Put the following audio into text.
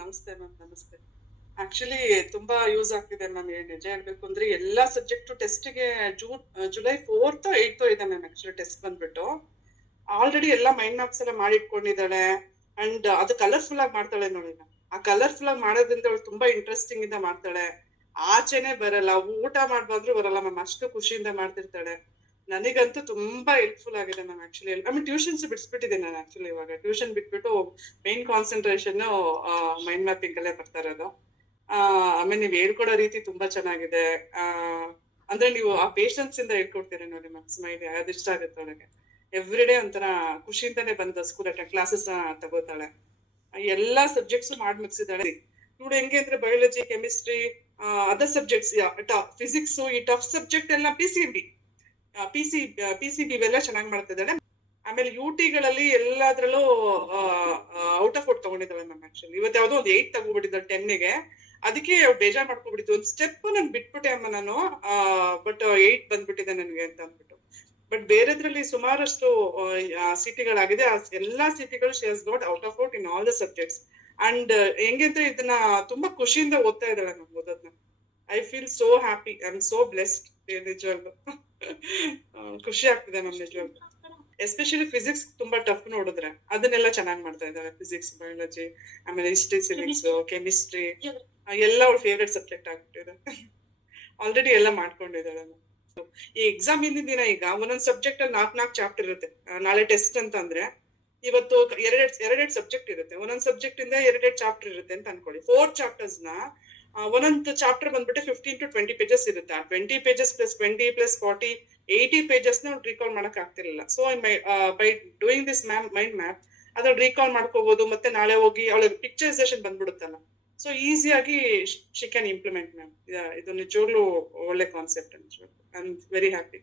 ನಮಸ್ತೆ ಮ್ಯಾಮ್, ನಮಸ್ತೆ. ಆಕ್ಚುಲಿ ತುಂಬಾ ಯೂಸ್ ಆಗ್ತಿದೆ ಮ್ಯಾಮ್. ನಿಜ ಹೇಳ್ಬೇಕು ಅಂದ್ರೆ ಎಲ್ಲಾ ಸಬ್ಜೆಕ್ಟ್ ಟೆಸ್ಟ್ಗೆ ಜುಲೈ 4th 8th ಇದೆ ಮ್ಯಾಮ್. ಆಕ್ಚುಲಿ ಟೆಸ್ಟ್ ಬಂದ್ಬಿಟ್ಟು ಆಲ್ರೆಡಿ ಎಲ್ಲಾ ಮೈಂಡ್ ಮ್ಯಾಪ್ಸ್ ಎಲ್ಲ ಮಾಡಿ ಇಟ್ಕೊಂಡಿದ್ದಾಳೆ. ಅಂಡ್ ಅದು ಕಲರ್ಫುಲ್ ಆಗಿ ಮಾಡ್ತಾಳೆ ನೋಡಿ ಮ್ಯಾಮ್. ಆ ಕಲರ್ಫುಲ್ ಆಗಿ ಮಾಡೋದ್ರಿಂದ ಅವಳು ತುಂಬಾ ಇಂಟ್ರೆಸ್ಟಿಂಗ್ ಇಂದ ಮಾಡ್ತಾಳೆ. ಆಚೆನೆ ಬರಲ್ಲ, ಊಟ ಮಾಡ್ಬಂದ್ರು ಬರಲ್ಲ ಮ್ಯಾಮ್, ಅಷ್ಟು ಖುಷಿಯಿಂದ ಮಾಡ್ತಿರ್ತಾಳೆ. ನನಗಂತೂ ತುಂಬಾ ಹೆಲ್ಪ್ಫುಲ್ ಆಗಿದೆ ಮ್ಯಾಮ್. ಆಕ್ಚುಲಿ ಆಮೇಲೆ ಟ್ಯೂಷನ್ಸ್ ಬಿಡಿಸ್ಬಿಟ್ಟಿದ್ದೀನಿ ನಾನು. ಆಕ್ಚುಲಿ ಇವಾಗ ಟ್ಯೂಷನ್ ಬಿಟ್ಬಿಟ್ಟು ಮೇನ್ ಕಾನ್ಸಂಟ್ರೇಷನ್ ಮೈಂಡ್ ಮ್ಯಾಪಿಂಗ್ ಅಲ್ಲೇ ಬರ್ತಾ ಇರೋದು. ಆಮೇಲೆ ನೀವ್ ಹೇಳ್ಕೊಡೋ ರೀತಿ ತುಂಬಾ ಚೆನ್ನಾಗಿದೆ. ಆ ಅಂದ್ರೆ ನೀವು ಆ ಪೇಶನ್ಸ್ ಇಂದ ಹೇಳ್ಕೊಡ್ತೀರಿ ನೋಡಿ ಮ್ಯಾಮ್. ಸ್ಮೈಲಿ ಅದಿಷ್ಟ ಆಗುತ್ತೆ ಅವಳಿಗೆ. ಎವ್ರಿ ಡೇ ಒಂಥರ ಖುಷಿಯಿಂದಾನೇ ಬಂದ ಸ್ಕೂಲ್ ಕ್ಲಾಸಸ್ ತಗೋತಾಳೆ. ಎಲ್ಲಾ ಸಬ್ಜೆಕ್ಟ್ಸ್ ಮಾಡಿ ಮುಗಿಸಿದಾಳೆ. ಇವಳು ಹೆಂಗೆ ಅಂದ್ರೆ biology, chemistry, other subjects, physics, ಈ ಟಫ್ ಸಬ್ಜೆಕ್ಟ್ ಎಲ್ಲ ಪಿ ಸಿ ಬಿ ಇವೆಲ್ಲ ಚೆನ್ನಾಗಿ ಮಾಡ್ತಿದ್ದಾಳೆ. ಆಮೇಲೆ ಯುಟಿಗಳಲ್ಲಿ ಎಲ್ಲಾದ್ರಲ್ಲೂ ಔಟ್ ಆಫ್ ಔಟ್ ತಗೊಂಡಿದ್ದಾಳೆ ಮ್ಯಾಮ್. ಆಕ್ಚುಲಿ ಇವತ್ತು ಯಾವ್ದೋ ಒಂದು 8 ತಗೋಬಿಟ್ಟಿದ್ದಾಳೆ 10ಗೆ. ಅದಕ್ಕೆ ಬೇಜಾರ್ ಮಾಡ್ಕೊಬಿಟ್ಟಿದ್ದು. ಒಂದು ಸ್ಟೆಪ್ ನನ್ ಬಿಟ್ಬಿಟ್ಟೆ ಅಮ್ಮ ನಾನು. ಬಟ್ 8 ಬಂದ್ಬಿಟ್ಟಿದೆ ನನ್ಗೆ ಅಂತ ಅಂದ್ಬಿಟ್ಟು. ಬಟ್ ಬೇರೆದ್ರಲ್ಲಿ ಸುಮಾರಷ್ಟು ಸಿಟಿಗಳಾಗಿದೆ. ಎಲ್ಲಾ ಸಿಟಿಗಳು she has got out of out in all the subjects. And ಹೆಂಗಂದ್ರೆ ಇದನ್ನ ತುಂಬಾ ಖುಷಿಯಿಂದ ಓದ್ತಾ ಇದ್ದಾಳೆ ಮ್ಯಾಮ್ ಓದೋದ್ನ. I feel so happy, I am so blessed. ನಿಜವಾಗ್ಲು ಖುಷಿ ಆಗ್ತಿದೆ ಮ್ಯಾಮ್ ನಿಜವಾಗ್ಲು. ಎಸ್ಪೆಷಲಿ ಫಿಸಿಕ್ಸ್ ತುಂಬಾ ಟಫ್ ನೋಡಿದ್ರೆ ಅದನ್ನೆಲ್ಲ ಚೆನ್ನಾಗಿ ಮಾಡ್ತಾ ಇದ್ದಾರೆ. ಫಿಸಿಕ್ಸ್, ಬಯಾಲಜಿ, ಆಮೇಲೆ ಹಿಸ್ಟ್ರಿ, ಸಿವಿಕ್ಸ್, ಕೆಮಿಸ್ಟ್ರಿ ಎಲ್ಲ ಅವ್ಳ ಫೇವ್ರೆಟ್ ಸಬ್ಜೆಕ್ಟ್ ಆಗ್ಬಿಟ್ಟಿದೆ. ಆಲ್ರೆಡಿ ಎಲ್ಲ ಮಾಡ್ಕೊಂಡಿದ್ದಾಳೆ. ಈ ಎಕ್ಸಾಮ್ ಹಿಂದಿನ ದಿನ ಈಗ ಒಂದೊಂದ್ ಸಬ್ಜೆಕ್ಟ್ ಅಲ್ಲಿ 4 ಚಾಪ್ಟರ್ ಇರುತ್ತೆ. ನಾಳೆ ಟೆಸ್ಟ್ ಅಂತ ಅಂದ್ರೆ ಇವತ್ತು ಎರಡೆರಡು ಸಬ್ಜೆಕ್ಟ್ ಇರುತ್ತೆ. ಒಂದೊಂದ್ ಸಬ್ಜೆಕ್ಟ್ ಇಂದ ಎರಡೆರಡು ಚಾಪ್ಟರ್ ಇರುತ್ತೆ ಅಂತ ಅನ್ಕೊಳ್ಳಿ. 4 ಚಾಪ್ಟರ್ಸ್ ನ ಒಂದೊಂದು ಚಾಪ್ಟರ್ ಬಂದ್ಬಿಟ್ಟು 15 to 20 pages ಇರುತ್ತೆ. 20 pages plus 20 plus 40 80 pages ನ ರೀಕಾಲ್ ಮಾಡಕ್ ಆಗ್ತಿರ್ಲಿಲ್ಲ. So by doing this mind map ಅದ್ರಲ್ಲಿ ರೀಕಾಲ್ ಮಾಡ್ಕೋಬಹುದು. ಮತ್ತೆ ನಾಳೆ ಹೋಗಿ ಅವಳ ಪಿಕ್ಚರೈಸೇಷನ್ ಬಂದ್ಬಿಡುತ್ತಲ್ಲ, ಸೊ ಈಸಿಯಾಗಿ ಶಿ ಕ್ಯಾನ್ ಇಂಪ್ಲಿಮೆಂಟ್ ಮ್ಯಾಮ್. ಇದು ನಿಜವಾಗ್ಲೂ ಒಳ್ಳೆ concept. I am very happy.